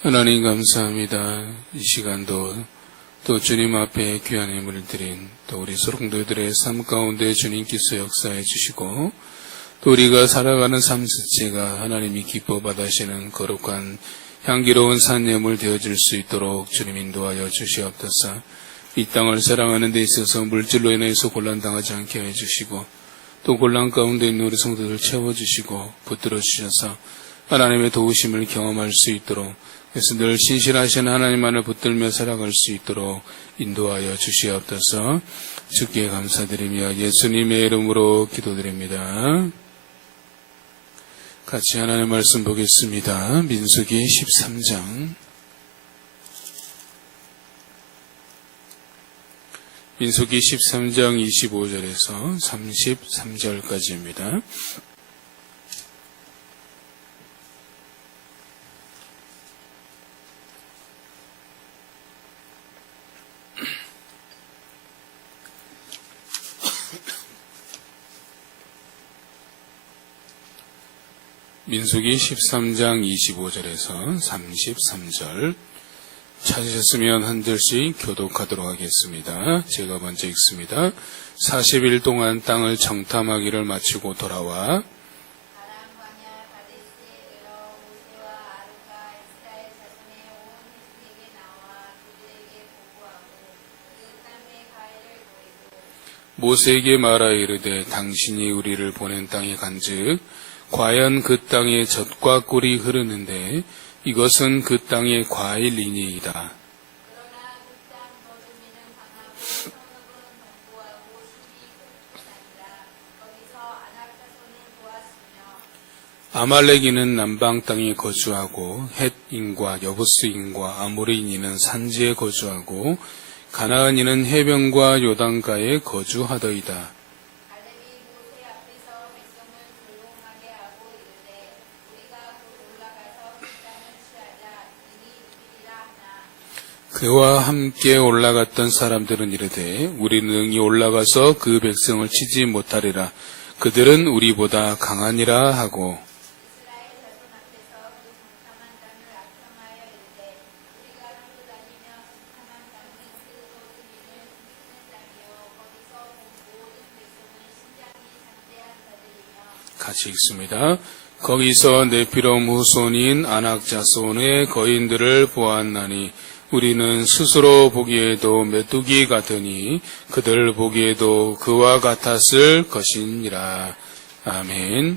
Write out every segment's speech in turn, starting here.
하나님 감사합니다. 이 시간도 또 주님 앞에 귀한 예물을 드린 또 우리 성도들의 삶 가운데 주님께서 역사해 주시고 또 우리가 살아가는 삶 자체가 하나님이 기뻐 받으시는 거룩한 향기로운 산 예물 되어질 수 있도록 주님 인도하여 주시옵소서. 이 땅을 사랑하는 데 있어서 물질로 인해서 곤란당하지 않게 해주시고 또 곤란 가운데 있는 우리 성도들 채워주시고 붙들어 주셔서 하나님의 도우심을 경험할 수 있도록 그래서 늘 신실하신 하나님만을 붙들며 살아갈 수 있도록 인도하여 주시옵소서. 주께 감사드리며 예수님의 이름으로 기도드립니다. 같이 하나님의 말씀 보겠습니다. 민수기 13장 민수기 13장 25절에서 33절까지입니다. 민수기 13장 25절에서 33절 찾으셨으면 한 절씩 교독하도록 하겠습니다. 제가 먼저 읽습니다. 40일 동안 땅을 정탐하기를 마치고 돌아와 모세에게 말하 이르되 당신이 우리를 보낸 땅에 간즉 과연 그 땅에 젖과 꿀이 흐르는데 이것은 그 땅의 과일이니이다. 아말렉인은 남방 땅에 거주하고 헷인과 여부스인과 아모리인은 산지에 거주하고 가나안인은 해변과 요단가에 거주하더이다. 그와 함께 올라갔던 사람들은 이르되 우리는 능히 올라가서 그 백성을 치지 못하리라. 그들은 우리보다 강하니라 하고 같이 읽습니다. 거기서 네피롬 후손인 아낙 자손의 거인들을 보았나니 우리는 스스로 보기에도 메뚜기 같으니 그들 보기에도 그와 같았을 것이니라. 아멘.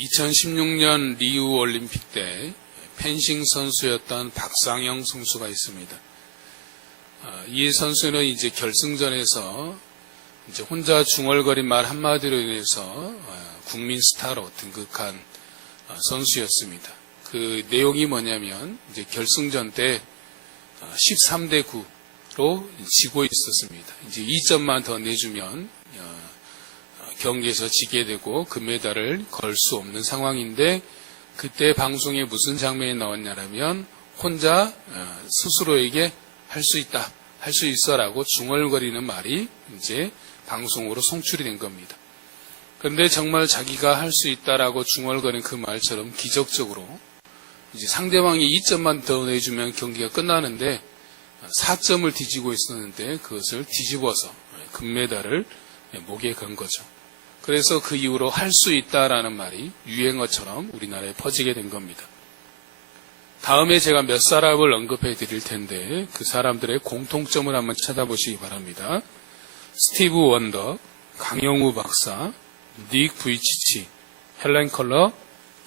2016년 리우 올림픽 때 펜싱 선수였던 박상영 선수가 있습니다. 이 선수는 이제 결승전에서 이제 혼자 중얼거린 말 한마디로 인해서 국민 스타로 등극한 선수였습니다. 그 내용이 뭐냐면 이제 결승전 때 13대 9로 지고 있었습니다. 이제 2점만 더 내주면 경기에서 지게 되고 금메달을 걸 수 없는 상황인데 그때 방송에 무슨 장면이 나왔냐면 혼자 스스로에게 할 수 있다, 할 수 있어라고 중얼거리는 말이 이제 방송으로 송출이 된 겁니다. 그런데 정말 자기가 할 수 있다라고 중얼거린 그 말처럼 기적적으로 이제 상대방이 2점만 더 내주면 경기가 끝나는데 4점을 뒤지고 있었는데 그것을 뒤집어서 금메달을 목에 건 거죠. 그래서 그 이후로 할 수 있다라는 말이 유행어처럼 우리나라에 퍼지게 된 겁니다. 다음에 제가 몇 사람을 언급해 드릴 텐데 그 사람들의 공통점을 한번 찾아보시기 바랍니다. 스티브 원더, 강영우 박사, 닉 부이치치, 헬렌 컬러,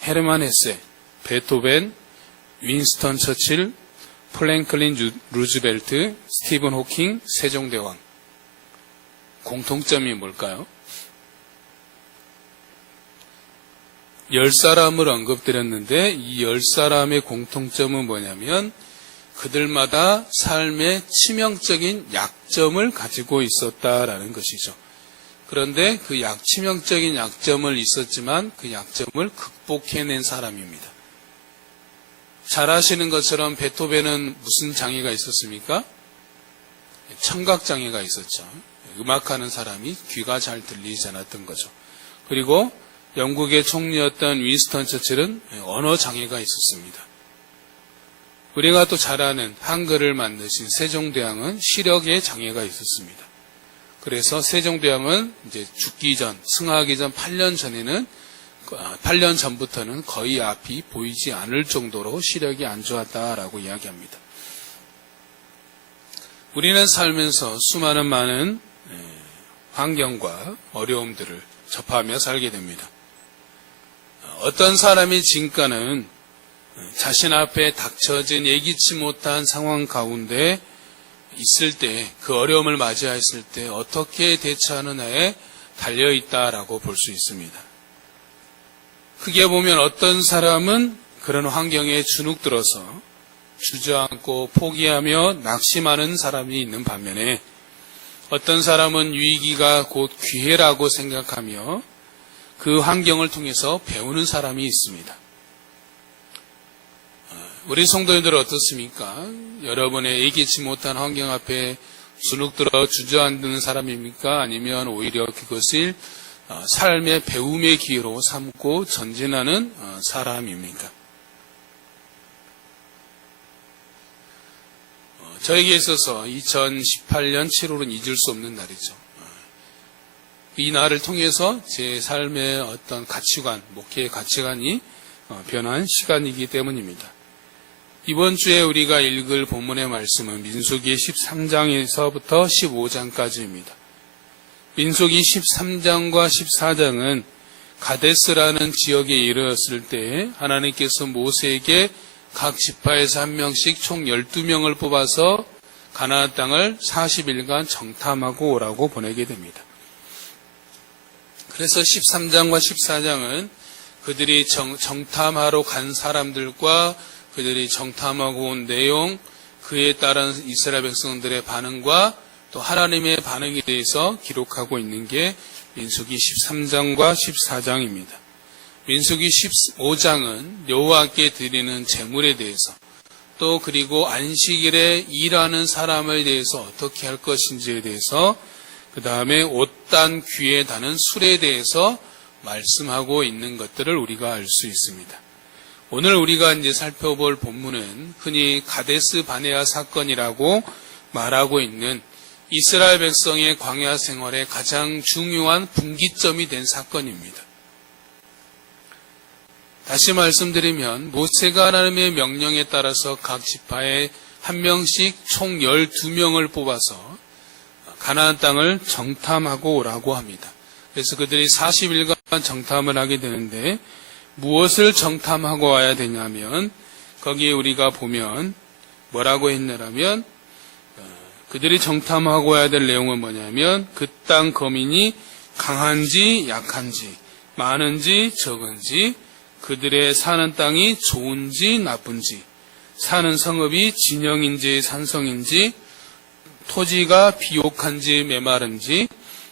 헤르만 헤세, 베토벤, 윈스턴 처칠, 플랭클린 루즈벨트, 스티븐 호킹, 세종대왕. 공통점이 뭘까요? 10사람을 언급드렸는데 이 10사람의 공통점은 뭐냐면 그들마다 삶의 치명적인 약점을 가지고 있었다라는 것이죠. 그런데 그 치명적인 약점을 있었지만 그 약점을 극복해낸 사람입니다. 잘 아시는 것처럼 베토벤은 무슨 장애가 있었습니까? 청각장애가 있었죠. 음악하는 사람이 귀가 잘 들리지 않았던 거죠. 그리고 영국의 총리였던 윈스턴 처칠은 언어 장애가 있었습니다. 우리가 또 잘 아는 한글을 만드신 세종대왕은 시력에 장애가 있었습니다. 그래서 세종대왕은 이제 죽기 전, 승하하기 전 8년 전부터는 거의 앞이 보이지 않을 정도로 시력이 안 좋았다라고 이야기합니다. 우리는 살면서 수많은 많은 환경과 어려움들을 접하며 살게 됩니다. 어떤 사람이 지금까지는 자신 앞에 닥쳐진 예기치 못한 상황 가운데 있을 때, 그 어려움을 맞이했을 때 어떻게 대처하느냐에 달려있다라고 볼 수 있습니다. 크게 보면 어떤 사람은 그런 환경에 주눅들어서 주저앉고 포기하며 낙심하는 사람이 있는 반면에 어떤 사람은 위기가 곧 기회라고 생각하며 그 환경을 통해서 배우는 사람이 있습니다. 우리 성도님들 어떻습니까? 여러분의 예기치 못한 환경 앞에 주눅들어 주저앉는 사람입니까? 아니면 오히려 그것을 삶의 배움의 기회로 삼고 전진하는 사람입니까? 저에게 있어서 2018년 7월은 잊을 수 없는 날이죠. 이 날을 통해서 제 삶의 어떤 가치관, 목회의 가치관이 변한 시간이기 때문입니다. 이번 주에 우리가 읽을 본문의 말씀은 민수기 13장에서부터 15장까지입니다. 민수기 13장과 14장은 가데스라는 지역에 이르렀을 때 하나님께서 모세에게 각 지파에서 한 명씩 총 12명을 뽑아서 가나안 땅을 40일간 정탐하고 오라고 보내게 됩니다. 그래서 13장과 14장은 그들이 정탐하러 간 사람들과 그들이 정탐하고 온 내용, 그에 따른 이스라엘 백성들의 반응과 또 하나님의 반응에 대해서 기록하고 있는 게 민수기 13장과 14장입니다. 민수기 15장은 여호와께 드리는 제물에 대해서 또 그리고 안식일에 일하는 사람에 대해서 어떻게 할 것인지에 대해서 그 다음에 옷단 귀에 다는 술에 대해서 말씀하고 있는 것들을 우리가 알 수 있습니다. 오늘 우리가 이제 살펴볼 본문은 흔히 가데스 바네아 사건이라고 말하고 있는 이스라엘 백성의 광야 생활의 가장 중요한 분기점이 된 사건입니다. 다시 말씀드리면 모세가 하나님의 명령에 따라서 각 지파에 한 명씩 총 12명을 뽑아서 가나안 땅을 정탐하고 오라고 합니다. 그래서 그들이 40일간 정탐을 하게 되는데 무엇을 정탐하고 와야 되냐면 거기에 우리가 보면 뭐라고 했냐면 그들이 정탐하고 와야 될 내용은 뭐냐면 그 땅 거민이 강한지 약한지 많은지 적은지 그들의 사는 땅이 좋은지 나쁜지 사는 성읍이 진영인지 산성인지 토지가 비옥한지 메마른지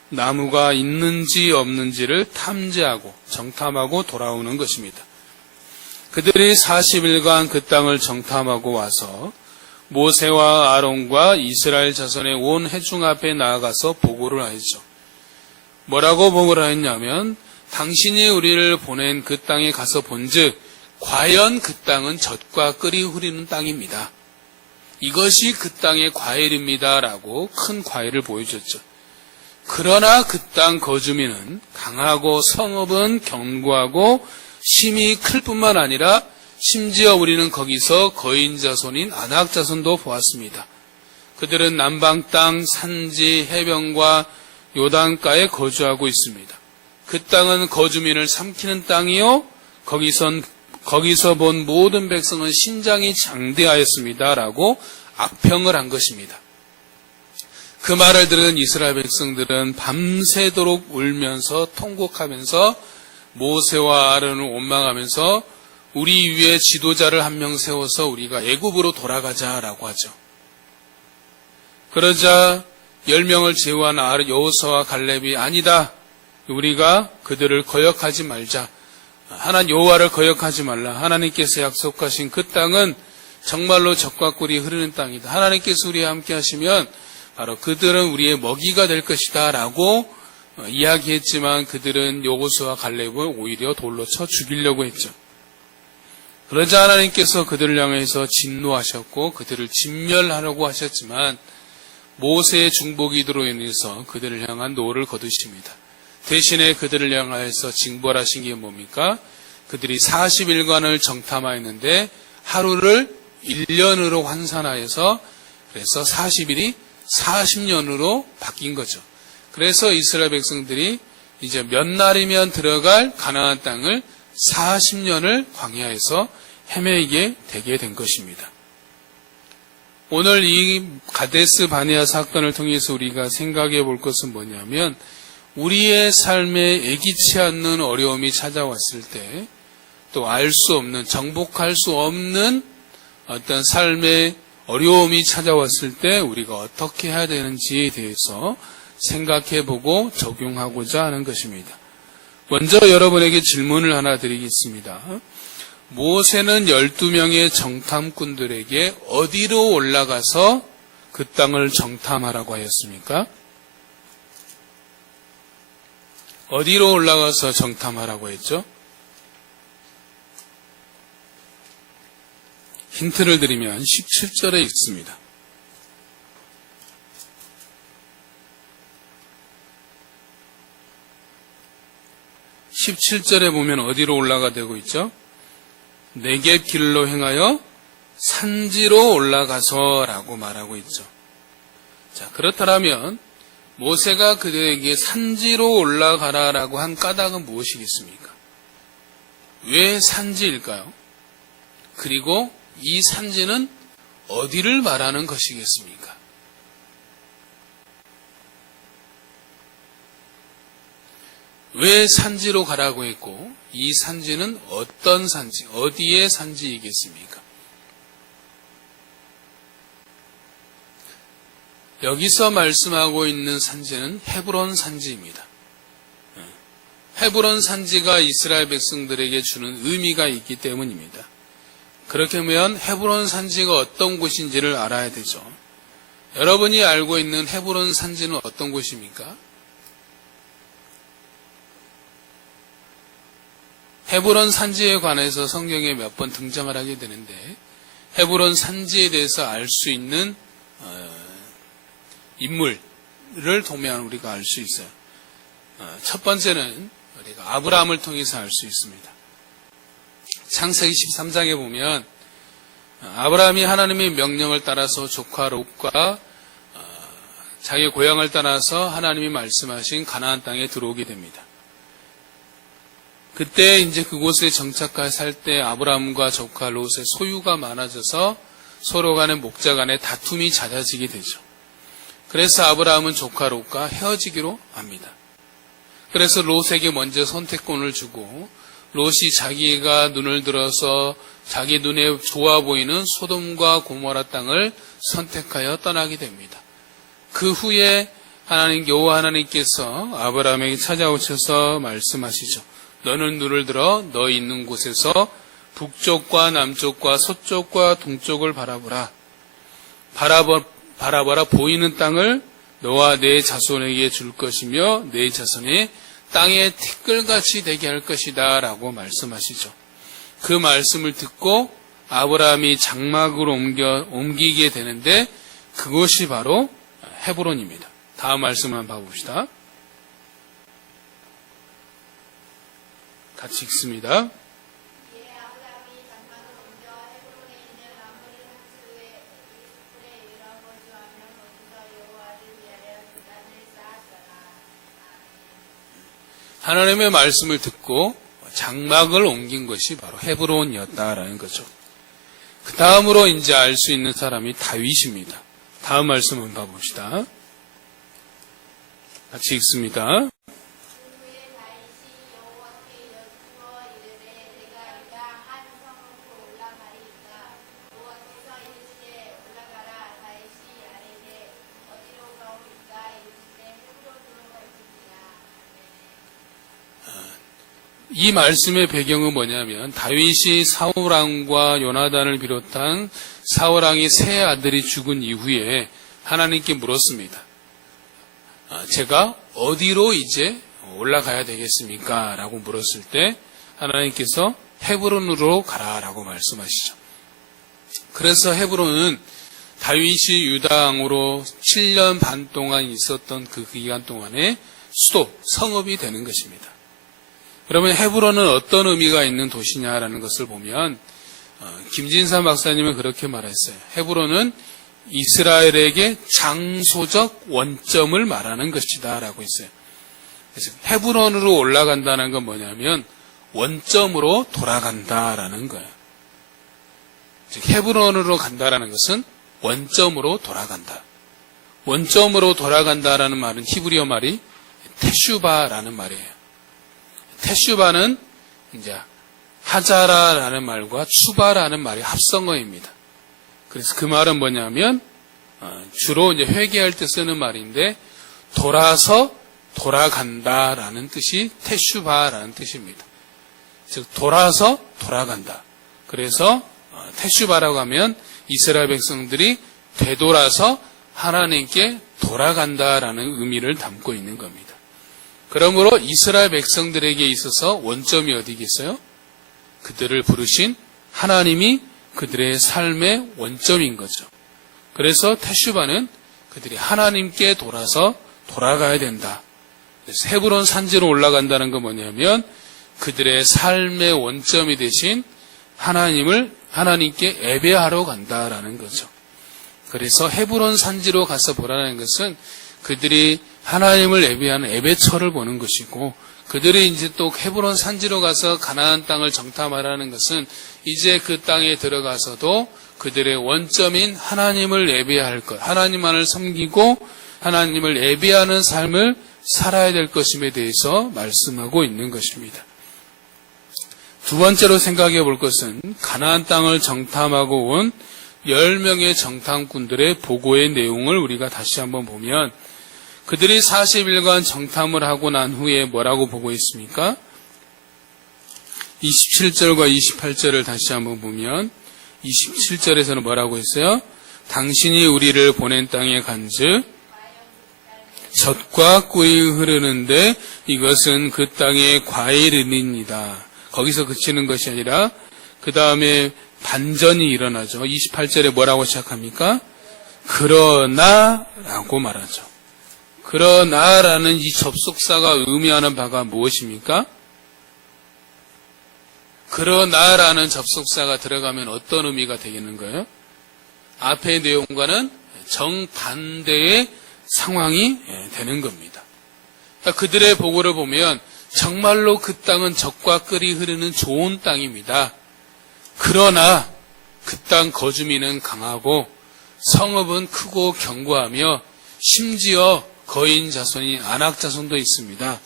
나무가 있는지 없는지를 탐지하고 정탐하고 돌아오는 것입니다. 그들이 40일간 그 땅을 정탐하고 와서 모세와 아론과 이스라엘 자손의 온 회중 앞에 나아가서 보고를 하였죠. 뭐라고 보고를 하였냐면 당신이 우리를 보낸 그 땅에 가서 본즉 과연 그 땅은 젖과 꿀이 흐르는 땅입니다. 이것이 그 땅의 과일입니다라고 큰 과일을 보여줬죠. 그러나 그 땅 거주민은 강하고 성읍은 견고하고 심이 클 뿐만 아니라 심지어 우리는 거기서 거인 자손인 아낙 자손도 보았습니다. 그들은 남방 땅, 산지, 해변과 요단가에 거주하고 있습니다. 그 땅은 거주민을 삼키는 땅이요 거기서 본 모든 백성은 신장이 장대하였습니다라고 악평을 한 것입니다. 그 말을 들은 이스라엘 백성들은 밤새도록 울면서 통곡하면서 모세와 아론을 원망하면서 우리 위에 지도자를 한 명 세워서 우리가 애굽으로 돌아가자라고 하죠. 그러자 10명을 제후한 여호수아와 갈렙이 아니다. 우리가 그들을 거역하지 말자. 하나님 여호와를 거역하지 말라. 하나님께서 약속하신 그 땅은 정말로 젖과 꿀이 흐르는 땅이다. 하나님께서 우리와 함께 하시면 바로 그들은 우리의 먹이가 될 것이다 라고 이야기했지만 그들은 여호수아와 갈렙을 오히려 돌로 쳐 죽이려고 했죠. 그러자 하나님께서 그들을 향해서 진노하셨고 그들을 진멸하려고 하셨지만 모세의 중보기도로 인해서 그들을 향한 노를 거두십니다. 대신에 그들을 향하여서 징벌하신 게 뭡니까? 그들이 40일간을 정탐하였는데 하루를 1년으로 환산하여서 그래서 40일이 40년으로 바뀐 거죠. 그래서 이스라엘 백성들이 이제 몇 날이면 들어갈 가나안 땅을 40년을 광야에서 헤매게 되게 된 것입니다. 오늘 이 가데스 바네아 사건을 통해서 우리가 생각해 볼 것은 뭐냐면 우리의 삶에 예기치 않는 어려움이 찾아왔을 때 또 알 수 없는, 정복할 수 없는 어떤 삶의 어려움이 찾아왔을 때 우리가 어떻게 해야 되는지에 대해서 생각해 보고 적용하고자 하는 것입니다. 먼저 여러분에게 질문을 하나 드리겠습니다. 모세는 12명의 정탐꾼들에게 어디로 올라가서 그 땅을 정탐하라고 하였습니까? 어디로 올라가서 정탐하라고 했죠? 힌트를 드리면 17절에 있습니다. 17절에 보면 어디로 올라가 되고 있죠? 네겝 길로 행하여 산지로 올라가서라고 말하고 있죠. 자, 그렇다면 모세가 그들에게 산지로 올라가라라고 한 까닭은 무엇이겠습니까? 왜 산지일까요? 그리고 이 산지는 어디를 말하는 것이겠습니까? 왜 산지로 가라고 했고 이 산지는 어떤 산지, 어디의 산지이겠습니까? 여기서 말씀하고 있는 산지는 헤브론 산지입니다. 헤브론 산지가 이스라엘 백성들에게 주는 의미가 있기 때문입니다. 그렇게 하면 헤브론 산지가 어떤 곳인지를 알아야 되죠. 여러분이 알고 있는 헤브론 산지는 어떤 곳입니까? 헤브론 산지에 관해서 성경에 몇 번 등장을 하게 되는데 헤브론 산지에 대해서 알 수 있는 인물을 통면 우리가 알 수 있어요. 첫 번째는 우리가 아브라함을 통해서 알 수 있습니다. 창세기 13장에 보면 아브라함이 하나님의 명령을 따라서 조카 롯과 자기 고향을 떠나서 하나님이 말씀하신 가나안 땅에 들어오게 됩니다. 그때 이제 그곳에 정착해 살 때 아브라함과 조카 롯의 소유가 많아져서 서로 간의 목자 간의 다툼이 잦아지게 되죠. 그래서 아브라함은 조카 롯과 헤어지기로 합니다. 그래서 롯에게 먼저 선택권을 주고 롯이 자기가 눈을 들어서 자기 눈에 좋아 보이는 소돔과 고모라 땅을 선택하여 떠나게 됩니다. 그 후에 여호와 하나님께서 아브라함에게 찾아오셔서 말씀하시죠. 너는 눈을 들어 너 있는 곳에서 북쪽과 남쪽과 서쪽과 동쪽을 바라보라. 바라봐라 보이는 땅을 너와 내 자손에게 줄 것이며 내 자손이 땅의 티끌같이 되게 할 것이다 라고 말씀하시죠. 그 말씀을 듣고 아브라함이 장막으로 옮기게 되는데 그것이 바로 헤브론입니다. 다음 말씀을 한번 봐봅시다. 같이 읽습니다. 하나님의 말씀을 듣고 장막을 옮긴 것이 바로 헤브론이었다라는 거죠. 그 다음으로 이제 알 수 있는 사람이 다윗입니다. 다음 말씀 한번 봐봅시다. 같이 읽습니다. 이 말씀의 배경은 뭐냐면 다윗이 사울왕과 요나단을 비롯한 사울왕이 세 아들이 죽은 이후에 하나님께 물었습니다. 제가 어디로 이제 올라가야 되겠습니까? 라고 물었을 때 하나님께서 헤브론으로 가라라고 말씀하시죠. 그래서 헤브론은 다윗이 유다 왕으로 7년 반 동안 있었던 그 기간 동안에 수도, 성읍이 되는 것입니다. 그러면 헤브론은 어떤 의미가 있는 도시냐라는 것을 보면 김진삼 박사님은 그렇게 말했어요. 헤브론은 이스라엘에게 장소적 원점을 말하는 것이다 라고 했어요. 그래서 헤브론으로 올라간다는 건 뭐냐면 원점으로 돌아간다라는 거예요. 즉 헤브론으로 간다라는 것은 원점으로 돌아간다. 원점으로 돌아간다라는 말은 히브리어 말이 테슈바라는 말이에요. 테슈바는 이제 하자라라는 말과 추바라는 말이 합성어입니다. 그래서 그 말은 뭐냐면 주로 이제 회개할 때 쓰는 말인데 돌아서 돌아간다라는 뜻이 테슈바라는 뜻입니다. 즉 돌아서 돌아간다. 그래서 테슈바라고 하면 이스라엘 백성들이 되돌아서 하나님께 돌아간다라는 의미를 담고 있는 겁니다. 그러므로 이스라엘 백성들에게 있어서 원점이 어디겠어요? 그들을 부르신 하나님이 그들의 삶의 원점인 거죠. 그래서 테슈바는 그들이 하나님께 돌아가야 된다. 그래서 헤브론 산지로 올라간다는 건 뭐냐면 그들의 삶의 원점이 되신 하나님께 예배하러 간다라는 거죠. 그래서 헤브론 산지로 가서 보라는 것은 그들이 하나님을 예배하는 예배처를 보는 것이고, 그들이 이제 또 헤브론 산지로 가서 가나안 땅을 정탐하라는 것은 이제 그 땅에 들어가서도 그들의 원점인 하나님을 예배할 것, 하나님만을 섬기고 하나님을 예배하는 삶을 살아야 될 것임에 대해서 말씀하고 있는 것입니다. 두 번째로 생각해 볼 것은 가나안 땅을 정탐하고 온 10명의 정탐꾼들의 보고의 내용을 우리가 다시 한번 보면, 그들이 40일간 정탐을 하고 난 후에 뭐라고 보고했습니까? 27절과 28절을 다시 한번 보면 27절에서는 뭐라고 했어요? 당신이 우리를 보낸 땅에 간즉 젖과 꿀이 흐르는데 이것은 그 땅의 과일은입니다. 거기서 그치는 것이 아니라 그 다음에 반전이 일어나죠. 28절에 뭐라고 시작합니까? 그러나 라고 말하죠. 그러나라는 이 접속사가 의미하는 바가 무엇입니까? 그러나라는 접속사가 들어가면 어떤 의미가 되겠는 거예요? 앞의 내용과는 정반대의 상황이 되는 겁니다. 그러니까 그들의 보고를 보면 정말로 그 땅은 젖과 꿀이 흐르는 좋은 땅입니다. 그러나 그 땅 거주민은 강하고 성읍은 크고 견고하며 심지어 거인 자손이 안악 자손도 있습니다.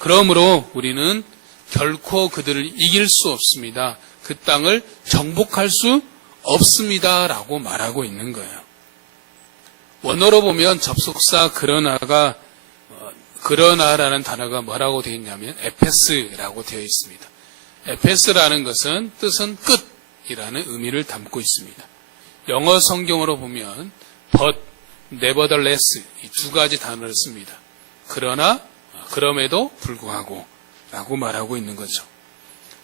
그러므로 우리는 결코 그들을 이길 수 없습니다. 그 땅을 정복할 수 없습니다. 라고 말하고 있는 거예요. 원어로 보면 접속사 그러나라는 단어가 뭐라고 되어 있냐면 에페스라고 되어 있습니다. 에페스라는 것은 뜻은 끝이라는 의미를 담고 있습니다. 영어 성경으로 보면 but, nevertheless 이 두 가지 단어를 씁니다. 그러나, 그럼에도 불구하고 라고 말하고 있는 거죠.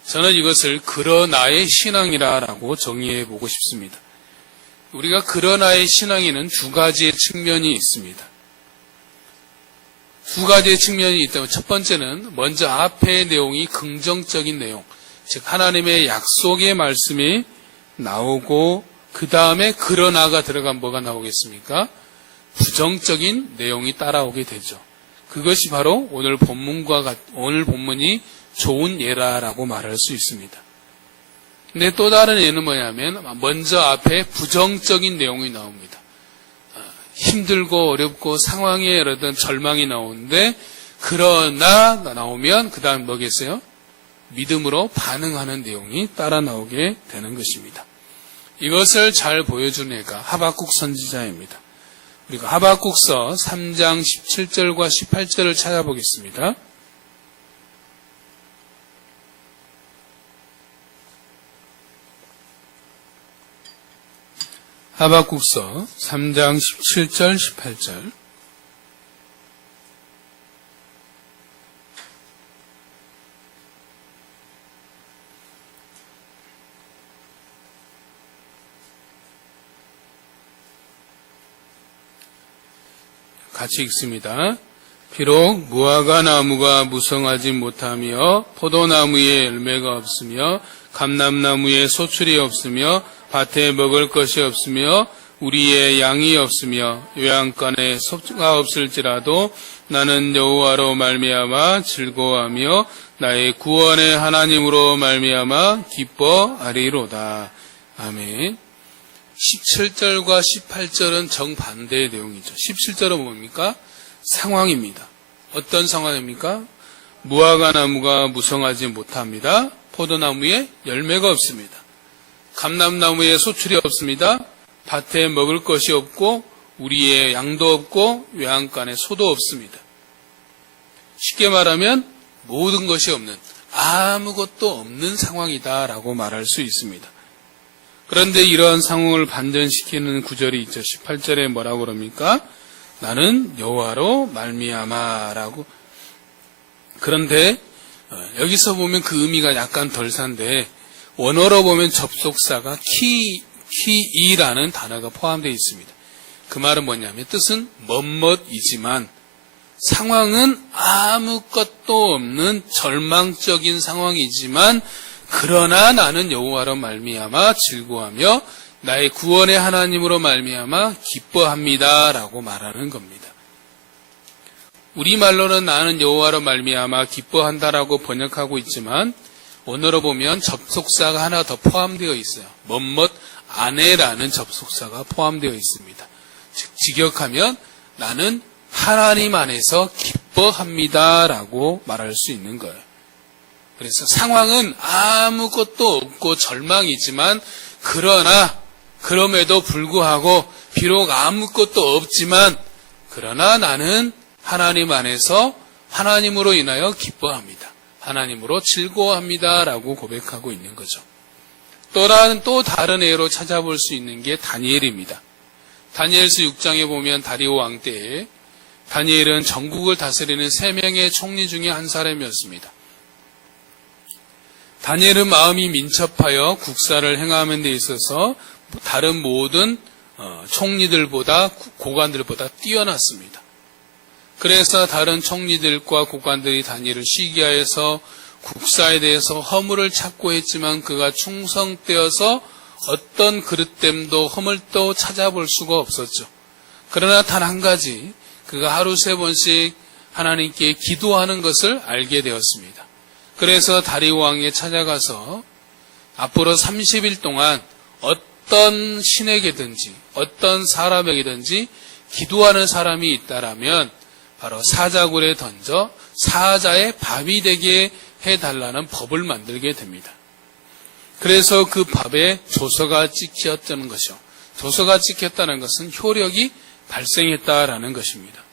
저는 이것을 그러나의 신앙이라고 정의해 보고 싶습니다. 우리가 그러나의 신앙에는 두 가지의 측면이 있습니다. 두 가지의 측면이 있다면 첫 번째는 먼저 앞의 내용이 긍정적인 내용, 즉 하나님의 약속의 말씀이 나오고 그 다음에 그러나가 들어간 뭐가 나오겠습니까? 부정적인 내용이 따라오게 되죠. 그것이 바로 오늘 본문이 좋은 예라라고 말할 수 있습니다. 근데 또 다른 예는 뭐냐면 먼저 앞에 부정적인 내용이 나옵니다. 힘들고 어렵고 상황에 어떤 절망이 나오는데 그러나가 나오면 그 다음 뭐겠어요? 믿음으로 반응하는 내용이 따라 나오게 되는 것입니다. 이것을 잘 보여주는 애가 하박국 선지자입니다. 우리가 하박국서 3장 17절과 18절을 찾아보겠습니다. 하박국서 3장 17절 18절 같이 읽습니다. 비록 무화과 나무가 무성하지 못하며 포도나무에 열매가 없으며 감람나무에 소출이 없으며 밭에 먹을 것이 없으며 우리의 양이 없으며 요양간에 소가 없을지라도 나는 여호와로 말미암아 즐거워하며 나의 구원의 하나님으로 말미암아 기뻐하리로다. 아멘. 17절과 18절은 정반대의 내용이죠. 17절은 뭡니까? 상황입니다. 어떤 상황입니까? 무화과 나무가 무성하지 못합니다. 포도나무에 열매가 없습니다. 감람나무에 소출이 없습니다. 밭에 먹을 것이 없고 우리의 양도 없고 외양간에 소도 없습니다. 쉽게 말하면 모든 것이 없는, 아무것도 없는 상황이다라고 말할 수 있습니다. 그런데 이러한 상황을 반전시키는 구절이 있죠. 18절에 뭐라고 그럽니까? 나는 여호와로 말미암아라고. 그런데 여기서 보면 그 의미가 약간 덜 산데 원어로 보면 접속사가 키이라는 단어가 포함되어 있습니다. 그 말은 뭐냐면 뜻은 멋멋이지만 상황은 아무것도 없는 절망적인 상황이지만 그러나 나는 여호와로 말미암아 즐거워하며 나의 구원의 하나님으로 말미암아 기뻐합니다라고 말하는 겁니다. 우리말로는 나는 여호와로 말미암아 기뻐한다라고 번역하고 있지만 원어로 보면 접속사가 하나 더 포함되어 있어요. 멋멋 아내라는 접속사가 포함되어 있습니다. 즉 직역하면 나는 하나님 안에서 기뻐합니다라고 말할 수 있는 거예요. 그래서 상황은 아무것도 없고 절망이지만 그럼에도 불구하고 비록 아무것도 없지만 그러나 나는 하나님 안에서 하나님으로 인하여 기뻐합니다. 하나님으로 즐거워합니다라고 고백하고 있는 거죠. 또 다른 예로 찾아볼 수 있는 게 다니엘입니다. 다니엘서 6장에 보면 다리오 왕 때에 다니엘은 전국을 다스리는 3명의 총리 중에 한 사람이었습니다. 다니엘은 마음이 민첩하여 국사를 행하는 데 있어서 다른 모든 총리들보다 고관들보다 뛰어났습니다. 그래서 다른 총리들과 고관들이 다니엘을 시기하여서 국사에 대해서 허물을 찾고 했지만 그가 충성되어서 어떤 그릇됨도 허물도 찾아볼 수가 없었죠. 그러나 단 한 가지, 그가 하루 3번씩 하나님께 기도하는 것을 알게 되었습니다. 그래서 다리오 왕에 찾아가서 앞으로 30일 동안 어떤 신에게든지 어떤 사람에게든지 기도하는 사람이 있다라면 바로 사자굴에 던져 사자의 밥이 되게 해달라는 법을 만들게 됩니다. 그래서 그 밥에 조서가 찍혔다는 것이요. 조서가 찍혔다는 것은 효력이 발생했다라는 것입니다.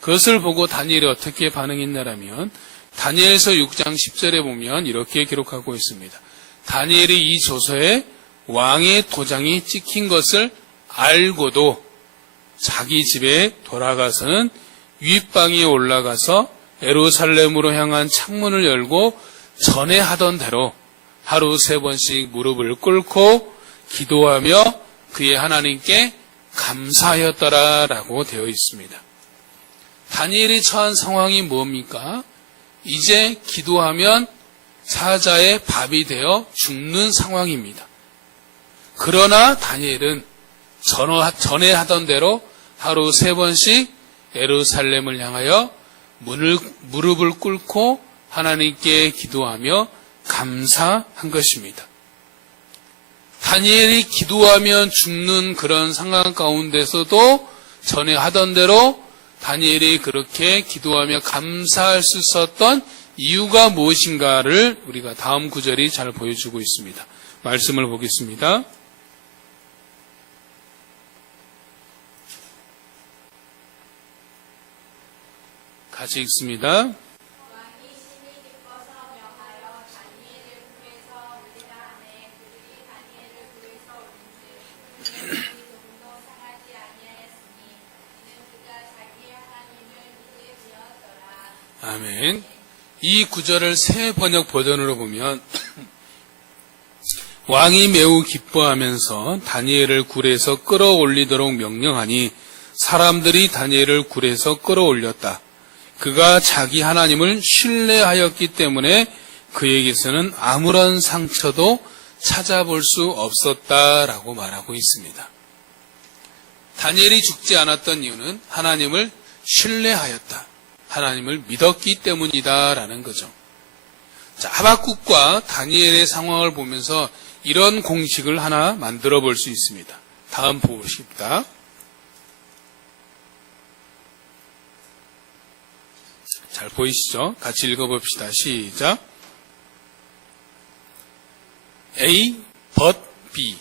그것을 보고 다니엘이 어떻게 반응했냐라면 다니엘서 6장 10절에 보면 이렇게 기록하고 있습니다. 다니엘이 이 조서에 왕의 도장이 찍힌 것을 알고도 자기 집에 돌아가서는 윗방에 올라가서 예루살렘으로 향한 창문을 열고 전에 하던 대로 하루 3번씩 무릎을 꿇고 기도하며 그의 하나님께 감사하였더라라고 되어 있습니다. 다니엘이 처한 상황이 뭡니까? 이제 기도하면 사자의 밥이 되어 죽는 상황입니다. 그러나 다니엘은 전에 하던 대로 하루 3번씩 예루살렘을 향하여 무릎을 꿇고 하나님께 기도하며 감사한 것입니다. 다니엘이 기도하면 죽는 그런 상황 가운데서도 전에 하던 대로 다니엘이 그렇게 기도하며 감사할 수 있었던 이유가 무엇인가를 우리가 다음 구절이 잘 보여주고 있습니다. 말씀을 보겠습니다. 같이 읽습니다. 아멘. 이 구절을 새 번역 버전으로 보면 왕이 매우 기뻐하면서 다니엘을 굴에서 끌어올리도록 명령하니 사람들이 다니엘을 굴에서 끌어올렸다. 그가 자기 하나님을 신뢰하였기 때문에 그에게서는 아무런 상처도 찾아볼 수 없었다라고 말하고 있습니다. 다니엘이 죽지 않았던 이유는 하나님을 신뢰하였다. 하나님을 믿었기 때문이다라는 거죠. 자, 하박국과 다니엘의 상황을 보면서 이런 공식을 하나 만들어 볼 수 있습니다. 다음 보십니다. 잘 보이시죠? 같이 읽어봅시다. 시작. A, but B.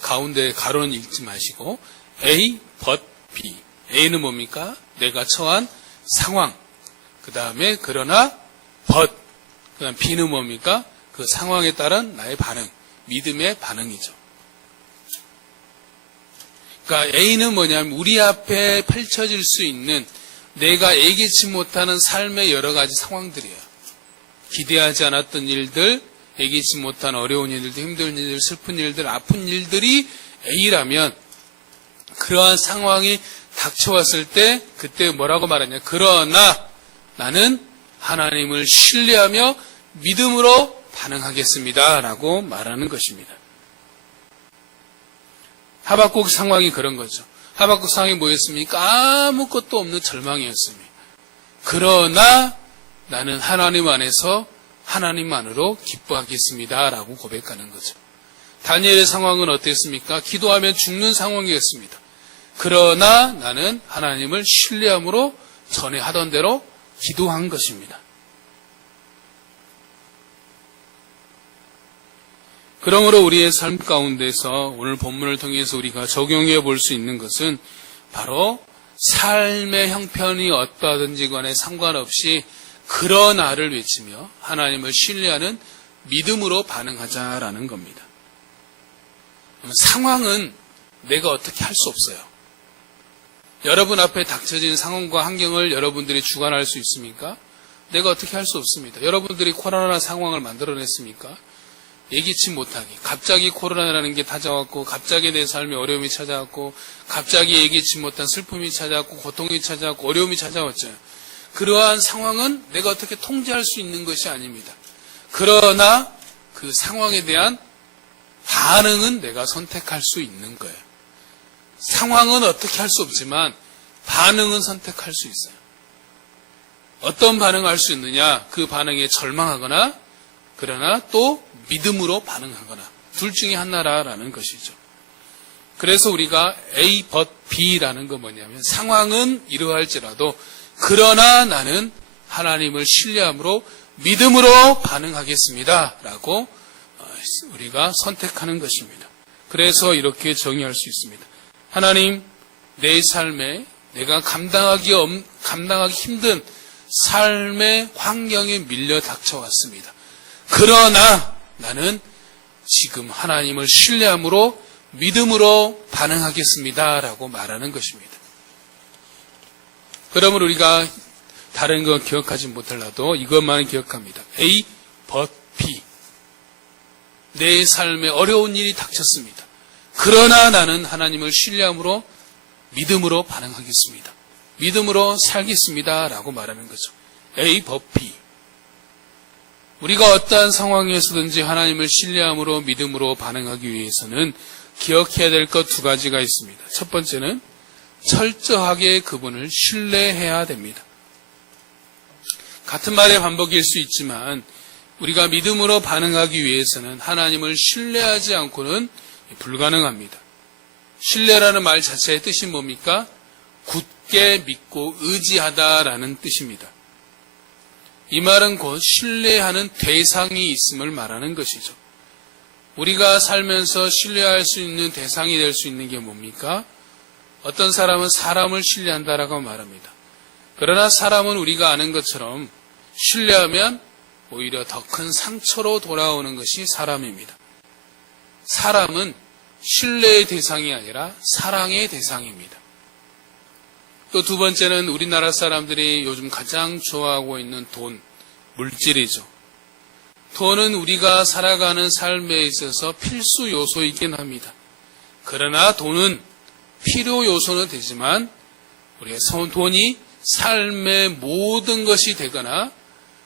가운데 가로는 읽지 마시고 A, but B. A는 뭡니까? 내가 처한 상황. 그 다음에 그러나 but. 그 다음 B는 뭡니까? 그 상황에 따른 나의 반응. 믿음의 반응이죠. 그러니까 A는 뭐냐면 우리 앞에 펼쳐질 수 있는 내가 예기치 못하는 삶의 여러 가지 상황들이에요. 기대하지 않았던 일들, 예기치 못한 어려운 일들, 힘든 일들, 슬픈 일들, 아픈 일들이 A라면 그러한 상황이 닥쳐왔을 때 그때 뭐라고 말하냐. 그러나 나는 하나님을 신뢰하며 믿음으로 반응하겠습니다. 라고 말하는 것입니다. 하박국 상황이 그런 거죠. 하박국 상황이 뭐였습니까? 아무것도 없는 절망이었습니다. 그러나 나는 하나님 안에서 하나님만으로 기뻐하겠습니다. 라고 고백하는 거죠. 다니엘의 상황은 어땠습니까? 기도하면 죽는 상황이었습니다. 그러나 나는 하나님을 신뢰함으로 전에 하던 대로 기도한 것입니다. 그러므로 우리의 삶 가운데서 오늘 본문을 통해서 우리가 적용해 볼 수 있는 것은 바로 삶의 형편이 어떠하든지 간에 상관없이 그러나를 외치며 하나님을 신뢰하는 믿음으로 반응하자라는 겁니다. 상황은 내가 어떻게 할 수 없어요. 여러분 앞에 닥쳐진 상황과 환경을 여러분들이 주관할 수 있습니까? 내가 어떻게 할 수 없습니다. 여러분들이 코로나 상황을 만들어냈습니까? 예기치 못하게 갑자기 코로나라는 게 찾아왔고 갑자기 내 삶에 어려움이 찾아왔고 갑자기 예기치 못한 슬픔이 찾아왔고 고통이 찾아왔고 어려움이 찾아왔죠. 그러한 상황은 내가 어떻게 통제할 수 있는 것이 아닙니다. 그러나 그 상황에 대한 반응은 내가 선택할 수 있는 거예요. 상황은 어떻게 할 수 없지만 반응은 선택할 수 있어요. 어떤 반응을 할 수 있느냐? 그 반응에 절망하거나 그러나 또 믿음으로 반응하거나 둘 중에 하나라는 것이죠. 그래서 우리가 A, but B라는 건 뭐냐면 상황은 이러할지라도 그러나 나는 하나님을 신뢰함으로 믿음으로 반응하겠습니다. 라고 우리가 선택하는 것입니다. 그래서 이렇게 정의할 수 있습니다. 하나님, 내 삶에 내가 감당하기 힘든 삶의 환경에 밀려 닥쳐왔습니다. 그러나 나는 지금 하나님을 신뢰함으로 믿음으로 반응하겠습니다. 라고 말하는 것입니다. 그러면 우리가 다른 건 기억하지 못하더라도 이것만은 기억합니다. A, but B. 내 삶에 어려운 일이 닥쳤습니다. 그러나 나는 하나님을 신뢰함으로 믿음으로 반응하겠습니다. 믿음으로 살겠습니다. 라고 말하는 거죠. A, but B. 우리가 어떠한 상황에서든지 하나님을 신뢰함으로 믿음으로 반응하기 위해서는 기억해야 될 것 두 가지가 있습니다. 첫 번째는 철저하게 그분을 신뢰해야 됩니다. 같은 말의 반복일 수 있지만 우리가 믿음으로 반응하기 위해서는 하나님을 신뢰하지 않고는 불가능합니다. 신뢰라는 말 자체의 뜻이 뭡니까? 굳게 믿고 의지하다라는 뜻입니다. 이 말은 곧 신뢰하는 대상이 있음을 말하는 것이죠. 우리가 살면서 신뢰할 수 있는 대상이 될 수 있는 게 뭡니까? 어떤 사람은 사람을 신뢰한다라고 말합니다. 그러나 사람은 우리가 아는 것처럼 신뢰하면 오히려 더 큰 상처로 돌아오는 것이 사람입니다. 사람은 신뢰의 대상이 아니라 사랑의 대상입니다. 또 두 번째는 우리나라 사람들이 요즘 가장 좋아하고 있는 돈, 물질이죠. 돈은 우리가 살아가는 삶에 있어서 필수 요소이긴 합니다. 그러나 돈은 필요 요소는 되지만 우리의 돈이 삶의 모든 것이 되거나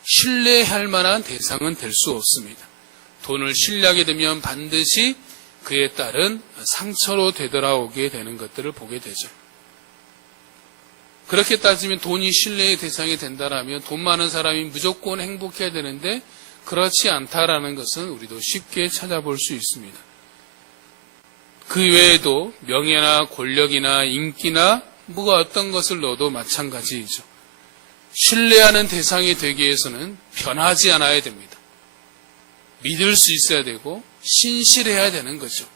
신뢰할 만한 대상은 될 수 없습니다. 돈을 신뢰하게 되면 반드시 그에 따른 상처로 되돌아오게 되는 것들을 보게 되죠. 그렇게 따지면 돈이 신뢰의 대상이 된다라면 돈 많은 사람이 무조건 행복해야 되는데 그렇지 않다라는 것은 우리도 쉽게 찾아볼 수 있습니다. 그 외에도 명예나 권력이나 인기나 뭐가 어떤 것을 넣어도 마찬가지이죠. 신뢰하는 대상이 되기 위해서는 변하지 않아야 됩니다. 믿을 수 있어야 되고 신실해야 되는 거죠.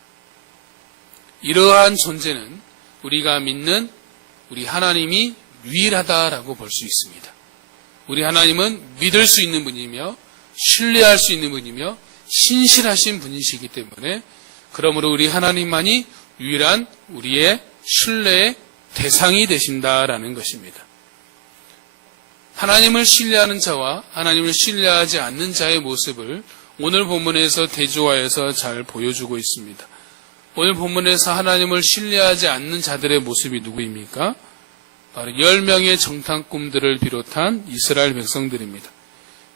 이러한 존재는 우리가 믿는 우리 하나님이 유일하다라고 볼 수 있습니다. 우리 하나님은 믿을 수 있는 분이며 신뢰할 수 있는 분이며 신실하신 분이시기 때문에 그러므로 우리 하나님만이 유일한 우리의 신뢰의 대상이 되신다라는 것입니다. 하나님을 신뢰하는 자와 하나님을 신뢰하지 않는 자의 모습을 오늘 본문에서 대조하여서 잘 보여주고 있습니다. 오늘 본문에서 하나님을 신뢰하지 않는 자들의 모습이 누구입니까? 바로 10명의 정탐꾼들을 비롯한 이스라엘 백성들입니다.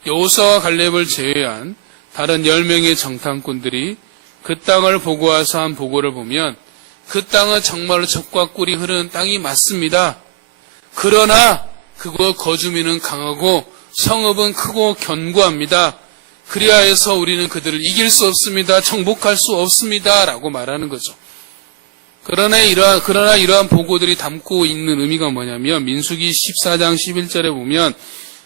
여호수아와 갈렙을 제외한 다른 10명의 정탐꾼들이 그 땅을 보고 와서 한 보고를 보면 그 땅은 정말로 젖과 꿀이 흐르는 땅이 맞습니다. 그러나 그곳 거주민은 강하고 성읍은 크고 견고합니다. 그리하여서 우리는 그들을 이길 수 없습니다. 정복할 수 없습니다. 라고 말하는 거죠. 그러나 이러한 보고들이 담고 있는 의미가 뭐냐면 민수기 14장 11절에 보면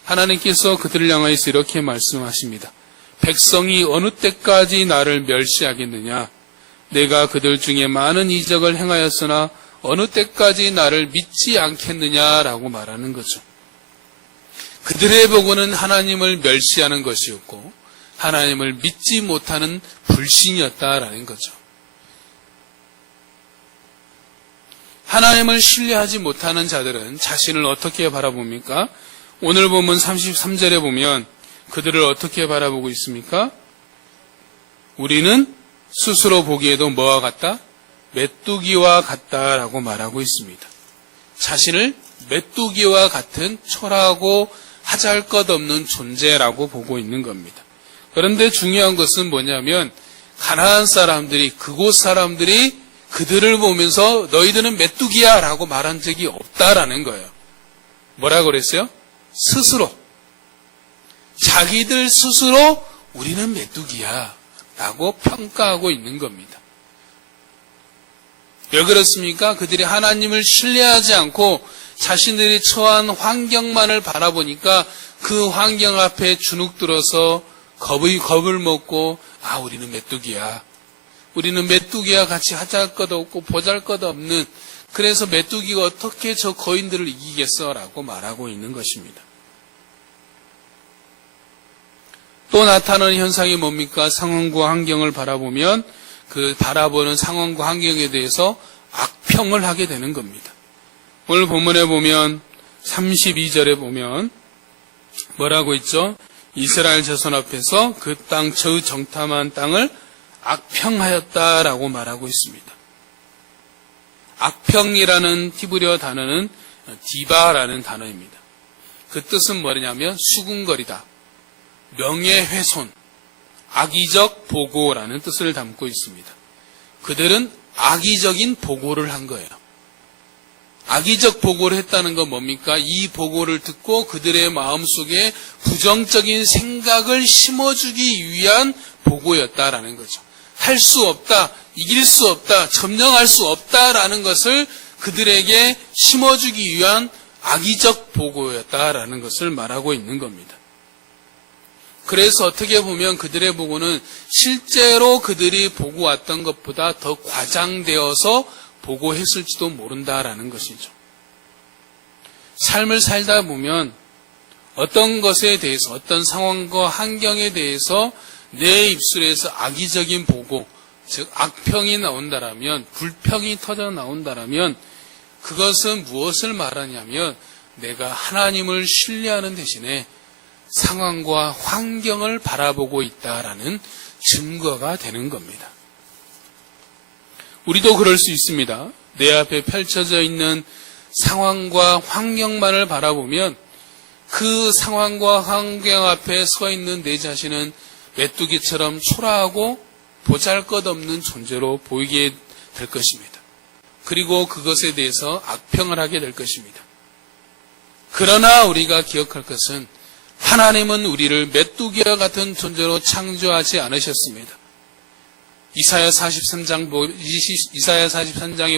하나님께서 그들을 향하여서 이렇게 말씀하십니다. 백성이 어느 때까지 나를 멸시하겠느냐? 내가 그들 중에 많은 이적을 행하였으나 어느 때까지 나를 믿지 않겠느냐라고 말하는 거죠. 그들의 보고는 하나님을 멸시하는 것이었고 하나님을 믿지 못하는 불신이었다라는 거죠. 하나님을 신뢰하지 못하는 자들은 자신을 어떻게 바라봅니까? 오늘 본문 33절에 보면 그들을 어떻게 바라보고 있습니까? 우리는 스스로 보기에도 뭐와 같다? 메뚜기와 같다라고 말하고 있습니다. 자신을 메뚜기와 같은 초라하고 하잘 것 없는 존재라고 보고 있는 겁니다. 그런데 중요한 것은 뭐냐면 가나안 사람들이 그곳 사람들이 그들을 보면서 너희들은 메뚜기야 라고 말한 적이 없다라는 거예요. 뭐라고 그랬어요? 스스로. 자기들 스스로 우리는 메뚜기야 라고 평가하고 있는 겁니다. 왜 그렇습니까? 그들이 하나님을 신뢰하지 않고 자신들이 처한 환경만을 바라보니까 그 환경 앞에 주눅들어서 겁을 먹고 우리는 메뚜기야. 우리는 메뚜기와 같이 하잘 것 없고 보잘 것 없는 그래서 메뚜기가 어떻게 저 거인들을 이기겠어? 라고 말하고 있는 것입니다. 또 나타나는 현상이 뭡니까? 상황과 환경을 바라보면 그 바라보는 상황과 환경에 대해서 악평을 하게 되는 겁니다. 오늘 본문에 보면 32절에 보면 뭐라고 있죠? 이스라엘 자손 앞에서 그 땅, 저 정탐한 땅을 악평하였다라고 말하고 있습니다. 악평이라는 히브리어 단어는 디바라는 단어입니다. 그 뜻은 뭐냐면 수군거리다, 명예훼손, 악의적 보고라는 뜻을 담고 있습니다. 그들은 악의적인 보고를 한 거예요. 악의적 보고를 했다는 건 뭡니까? 이 보고를 듣고 그들의 마음속에 부정적인 생각을 심어주기 위한 보고였다라는 거죠. 할 수 없다, 이길 수 없다, 점령할 수 없다라는 것을 그들에게 심어주기 위한 악의적 보고였다라는 것을 말하고 있는 겁니다. 그래서 어떻게 보면 그들의 보고는 실제로 그들이 보고 왔던 것보다 더 과장되어서 보고했을지도 모른다라는 것이죠. 삶을 살다 보면 어떤 것에 대해서, 어떤 상황과 환경에 대해서 내 입술에서 악의적인 보고, 즉 악평이 나온다라면, 불평이 터져 나온다라면 그것은 무엇을 말하냐면 내가 하나님을 신뢰하는 대신에 상황과 환경을 바라보고 있다라는 증거가 되는 겁니다. 우리도 그럴 수 있습니다. 내 앞에 펼쳐져 있는 상황과 환경만을 바라보면 그 상황과 환경 앞에 서 있는 내 자신은 메뚜기처럼 초라하고 보잘것없는 존재로 보이게 될 것입니다. 그리고 그것에 대해서 악평을 하게 될 것입니다. 그러나 우리가 기억할 것은 하나님은 우리를 메뚜기와 같은 존재로 창조하지 않으셨습니다. 이사야 43장에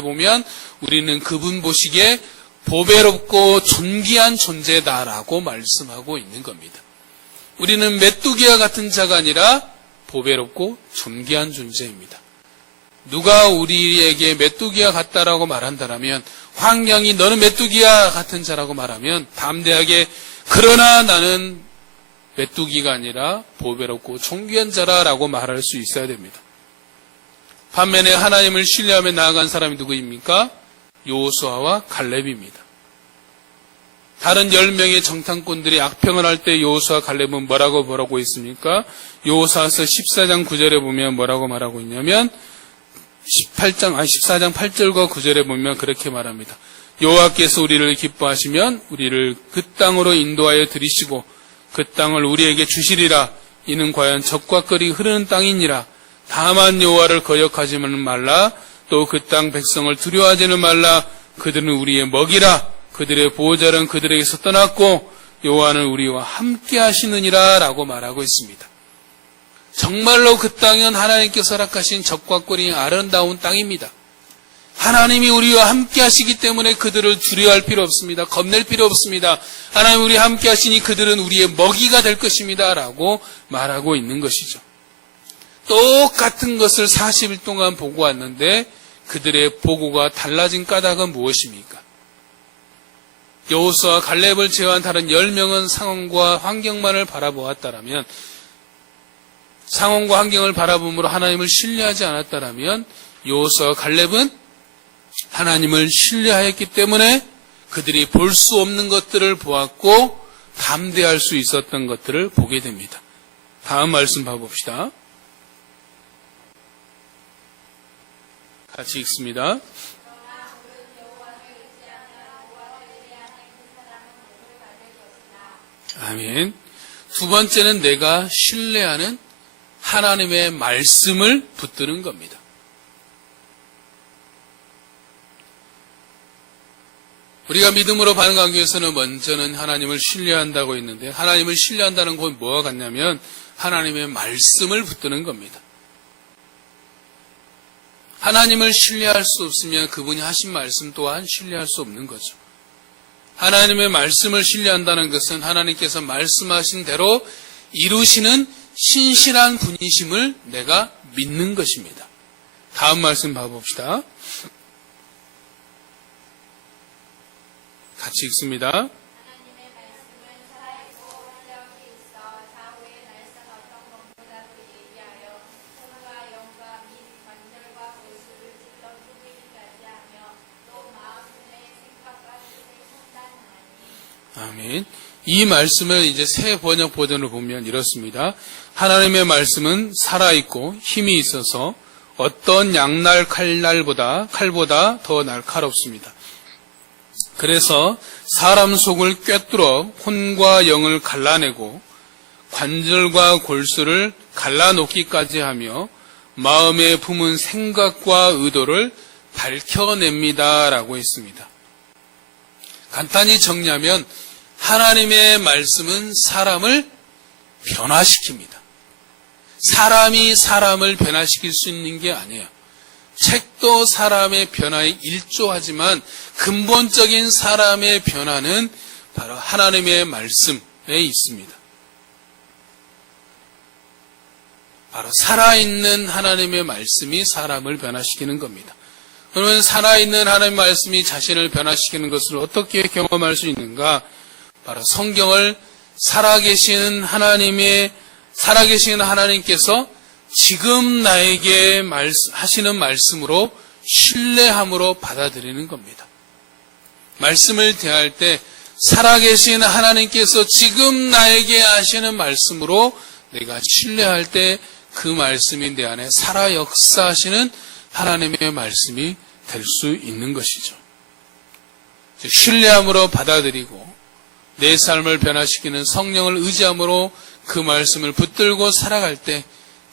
보면 우리는 그분 보시기에 보배롭고 존귀한 존재다라고 말씀하고 있는 겁니다. 우리는 메뚜기와 같은 자가 아니라 보배롭고 존귀한 존재입니다. 누가 우리에게 메뚜기와 같다라고 말한다면, 환경이 너는 메뚜기와 같은 자라고 말하면 담대하게 그러나 나는 메뚜기가 아니라 보배롭고 존귀한 자라라고 말할 수 있어야 됩니다. 반면에 하나님을 신뢰하며 나아간 사람이 누구입니까? 여호수아와 갈렙입니다. 다른 10명의 정탐꾼들이 악평을 할 때 여호수아 갈렙은 뭐라고 있습니까? 여호수아서 14장 9절에 보면 뭐라고 말하고 있냐면 14장 8절과 9절에 보면 그렇게 말합니다. 여호와께서 우리를 기뻐하시면 우리를 그 땅으로 인도하여 들이시고 그 땅을 우리에게 주시리라. 이는 과연 적과 끓이 흐르는 땅이니라. 다만 여호와를 거역하지는 말라. 또 그 땅 백성을 두려워하지는 말라. 그들은 우리의 먹이라. 그들의 보호자는 그들에게서 떠났고 여호와는 우리와 함께 하시느니라 라고 말하고 있습니다. 정말로 그 땅은 하나님께서 허락하신 적과 꿀이 아름다운 땅입니다. 하나님이 우리와 함께 하시기 때문에 그들을 두려워할 필요 없습니다. 겁낼 필요 없습니다. 하나님 우리와 함께 하시니 그들은 우리의 먹이가 될 것입니다 라고 말하고 있는 것이죠. 똑같은 것을 40일 동안 보고 왔는데 그들의 보고가 달라진 까닭은 무엇입니까? 여호수아와 갈렙을 제외한 다른 10명은 상황과 환경만을 바라보았다라면, 상황과 환경을 바라봄으로 하나님을 신뢰하지 않았다라면 여호수아와 갈렙은 하나님을 신뢰하였기 때문에 그들이 볼 수 없는 것들을 보았고 담대할 수 있었던 것들을 보게 됩니다. 다음 말씀 봐봅시다. 같이 읽습니다. 아멘. 두 번째는 내가 신뢰하는 하나님의 말씀을 붙드는 겁니다. 우리가 믿음으로 반응하기 위해서는 먼저는 하나님을 신뢰한다고 했는데, 하나님을 신뢰한다는 건 뭐와 같냐면 하나님의 말씀을 붙드는 겁니다. 하나님을 신뢰할 수 없으면 그분이 하신 말씀 또한 신뢰할 수 없는 거죠. 하나님의 말씀을 신뢰한다는 것은 하나님께서 말씀하신 대로 이루시는 신실한 분이심을 내가 믿는 것입니다. 다음 말씀 봐봅시다. 같이 읽습니다. 하나님의 말씀은 살아있고 활력이 있어 사후의 날선 어떤 것보다도 예리하여 손과 영과 및 관절과 골수를 찔러 쪼개기까지 하며 또 마음의 생각과 뜻을 판단하니. 아멘. 이 말씀을 이제 새 번역 버전을 보면 이렇습니다. 하나님의 말씀은 살아있고 힘이 있어서 어떤 양날 칼보다 더 날카롭습니다. 그래서 사람 속을 꿰뚫어 혼과 영을 갈라내고 관절과 골수를 갈라놓기까지 하며 마음에 품은 생각과 의도를 밝혀냅니다 라고 했습니다. 간단히 정리하면 하나님의 말씀은 사람을 변화시킵니다. 사람이 사람을 변화시킬 수 있는 게 아니에요. 책도 사람의 변화에 일조하지만 근본적인 사람의 변화는 바로 하나님의 말씀에 있습니다. 바로 살아있는 하나님의 말씀이 사람을 변화시키는 겁니다. 그러면 살아있는 하나님의 말씀이 자신을 변화시키는 것을 어떻게 경험할 수 있는가? 바로 성경을 살아계신 하나님께서 지금 나에게 하시는 말씀으로 신뢰함으로 받아들이는 겁니다. 말씀을 대할 때 살아계신 하나님께서 지금 나에게 하시는 말씀으로 내가 신뢰할 때 그 말씀이 내 안에 살아 역사하시는 하나님의 말씀이 될 수 있는 것이죠. 신뢰함으로 받아들이고 내 삶을 변화시키는 성령을 의지함으로 그 말씀을 붙들고 살아갈 때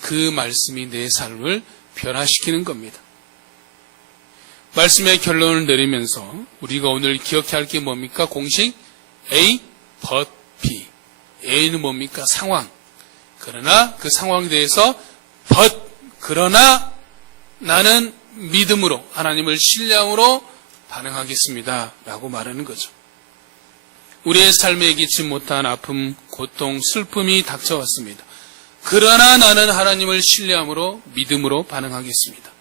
그 말씀이 내 삶을 변화시키는 겁니다. 말씀의 결론을 내리면서 우리가 오늘 기억해야 할 게 뭡니까? 공식 A, but B. A는 뭡니까? 상황. 그러나 그 상황에 대해서 but, 그러나 나는 믿음으로 하나님을 신뢰함으로 반응하겠습니다 라고 말하는 거죠. 우리의 삶에 이기지 못한 아픔, 고통, 슬픔이 닥쳐왔습니다. 그러나 나는 하나님을 신뢰함으로 믿음으로 반응하겠습니다.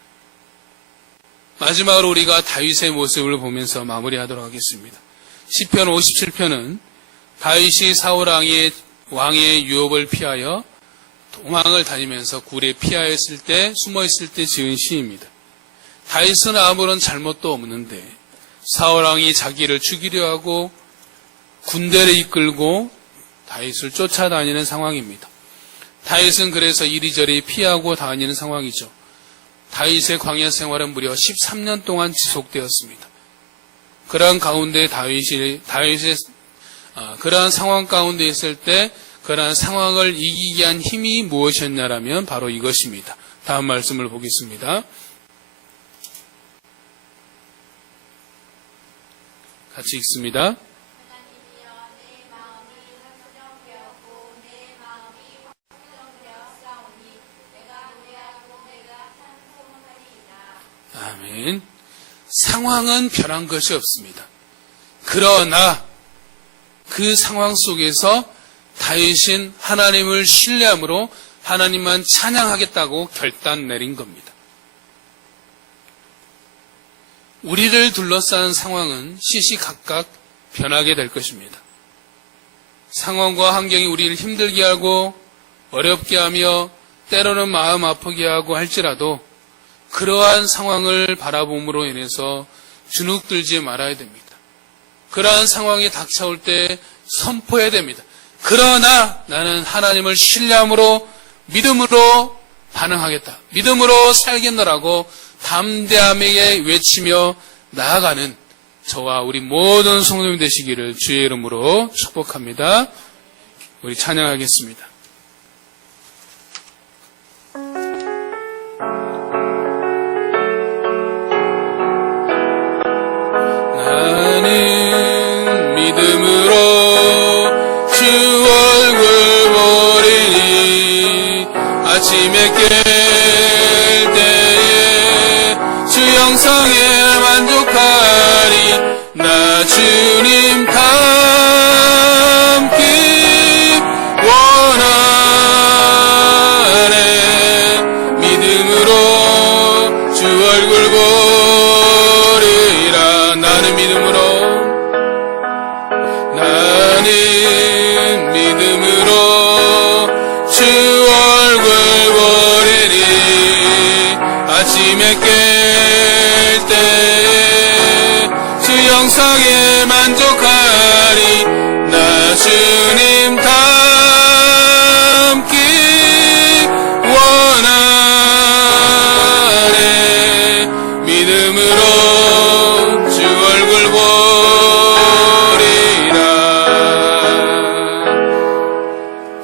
마지막으로 우리가 다윗의 모습을 보면서 마무리하도록 하겠습니다. 시편 57편은 다윗이 사울 왕의 유업을 피하여 도망을 다니면서 굴에 피하였을 때, 숨어있을 때 지은 시입니다. 다윗은 아무런 잘못도 없는데 사울 왕이 자기를 죽이려 하고 군대를 이끌고 다윗을 쫓아다니는 상황입니다. 다윗은 그래서 이리저리 피하고 다니는 상황이죠. 다윗의 광야 생활은 무려 13년 동안 지속되었습니다. 그러한 가운데 그러한 상황 가운데 있을 때 그러한 상황을 이기게 한 힘이 무엇이었냐라면 바로 이것입니다. 다음 말씀을 보겠습니다. 같이 읽습니다. 하나님이여 내 마음이 확정되었고 내 마음이 확정되었사오니 내가 노래하고 내가 찬송하리이다. 아멘. 상황은 변한 것이 없습니다. 그러나 그 상황 속에서 다윗은 하나님을 신뢰함으로 하나님만 찬양하겠다고 결단 내린 겁니다. 우리를 둘러싼 상황은 시시각각 변하게 될 것입니다. 상황과 환경이 우리를 힘들게 하고 어렵게 하며 때로는 마음 아프게 하고 할지라도 그러한 상황을 바라봄으로 인해서 주눅들지 말아야 됩니다. 그러한 상황이 닥쳐올 때 선포해야 됩니다. 그러나 나는 하나님을 신뢰함으로 믿음으로 반응하겠다. 믿음으로 살겠노라고 담대함에게 외치며 나아가는 저와 우리 모든 성도님 되시기를 주의 이름으로 축복합니다. 우리 찬양하겠습니다. 나는 믿음으로 주 얼굴 보리니 아침에 깰 때에 주 영성에 만족하리 나 주님 닮기 원하네 믿음으로 주 얼굴 보리라 나는 믿음으로 주 얼굴 보리니 아침에 깰 때에 주 영상에 만족하리 나 주님 닮기 원하네 믿음으로 주 얼굴 보리라.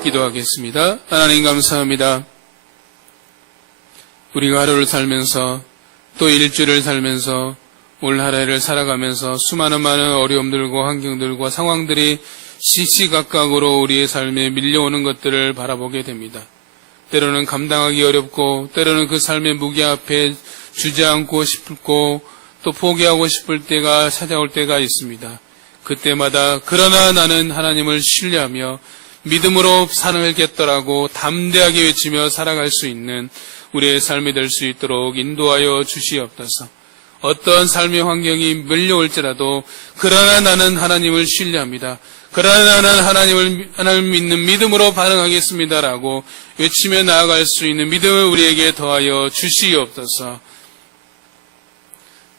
기도하겠습니다. 하나님 감사합니다. 우리가 하루를 살면서 또 일주일을 살면서 올 한 해를 살아가면서 수많은 많은 어려움들과 환경들과 상황들이 시시각각으로 우리의 삶에 밀려오는 것들을 바라보게 됩니다. 때로는 감당하기 어렵고 때로는 그 삶의 무게 앞에 주저앉고 싶고 또 포기하고 싶을 때가 찾아올 때가 있습니다. 그때마다 그러나 나는 하나님을 신뢰하며 믿음으로 살아가겠더라고 담대하게 외치며 살아갈 수 있는 우리의 삶이 될 수 있도록 인도하여 주시옵소서. 어떤 삶의 환경이 밀려올지라도 그러나 나는 하나님을 신뢰합니다. 그러나 나는 하나님을 믿는 믿음으로 반응하겠습니다라고 외치며 나아갈 수 있는 믿음을 우리에게 더하여 주시옵소서.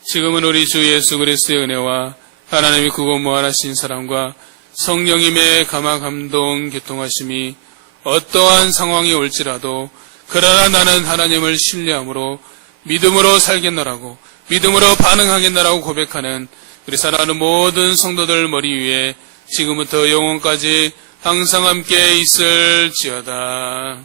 지금은 우리 주 예수 그리스도의 은혜와 하나님이 크고 무한하신 사랑과 성령님의 감화 감동 교통하심이 어떠한 상황이 올지라도 그러나 나는 하나님을 신뢰함으로 믿음으로 살겠노라고 믿음으로 반응하겠노라고 고백하는 우리 사랑하는 모든 성도들 머리 위에 지금부터 영원까지 항상 함께 있을지어다.